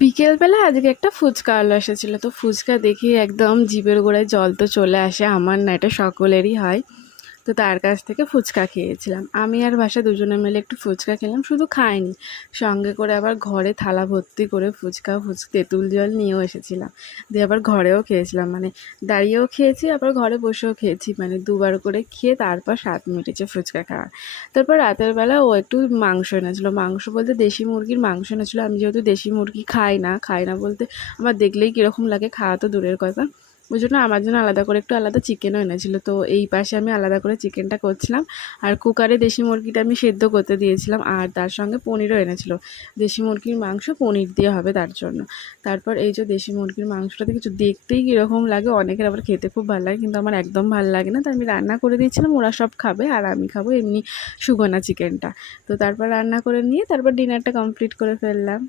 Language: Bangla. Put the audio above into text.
বিকেলবেলা আজকে একটা ফুচকাওয়ালা এসেছিলো, তো ফুচকা দেখে একদম জিভের গোড়ায় জল তো চলে আসে। আমার না, এটা সকলেরই হয়। তো তার কাছ থেকে ফুচকা খেয়েছিলাম। আমি আর বাসা দুজনে মিলে একটু ফুচকা খেলাম, শুধু খাইনি, সঙ্গে করে আবার ঘরে থালা ভর্তি করে তেঁতুল জল নিয়েও এসেছিলাম। দিয়ে আবার ঘরেও খেয়েছিলাম, মানে দাঁড়িয়েও খেয়েছি, আবার ঘরে বসেও খেয়েছি, মানে দুবার করে খেয়ে তারপর স্বাদ মিটেছে ফুচকা খাওয়ার। তারপর রাতের বেলা ও একটু মাংস এনেছিলো, মাংস বলতে দেশি মুরগির মাংস এনেছিলো। আমি যেহেতু দেশি মুরগি খাই না বলতে আমার দেখলেই কীরকম লাগে, খাওয়া তো দূরের কথা, ওই জন্য আমার জন্য আলাদা করে একটু আলাদা চিকেনও এনেছিলো। তো এই পাশে আমি আলাদা করে চিকেনটা করছিলাম, আর কুকারে দেশি মুরগিটা আমি সেদ্ধ করতে দিয়েছিলাম, আর তার সঙ্গে পনিরও এনেছিলো। দেশি মুরগির মাংস পনির দিয়ে হবে তার জন্য। তারপর এই যে দেশি মুরগির মাংসটা কিছু দেখতেই কীরকম লাগে, অনেকের আবার খেতে খুব ভালো লাগে, কিন্তু আমার একদম ভালো লাগে না। তো আমি রান্না করে দিয়েছিলাম, ওরা সব খাবে আর আমি খাবো এমনি সুগনা চিকেনটা। তো তারপর রান্না করে নিয়ে তারপর ডিনারটা কমপ্লিট করে ফেললাম।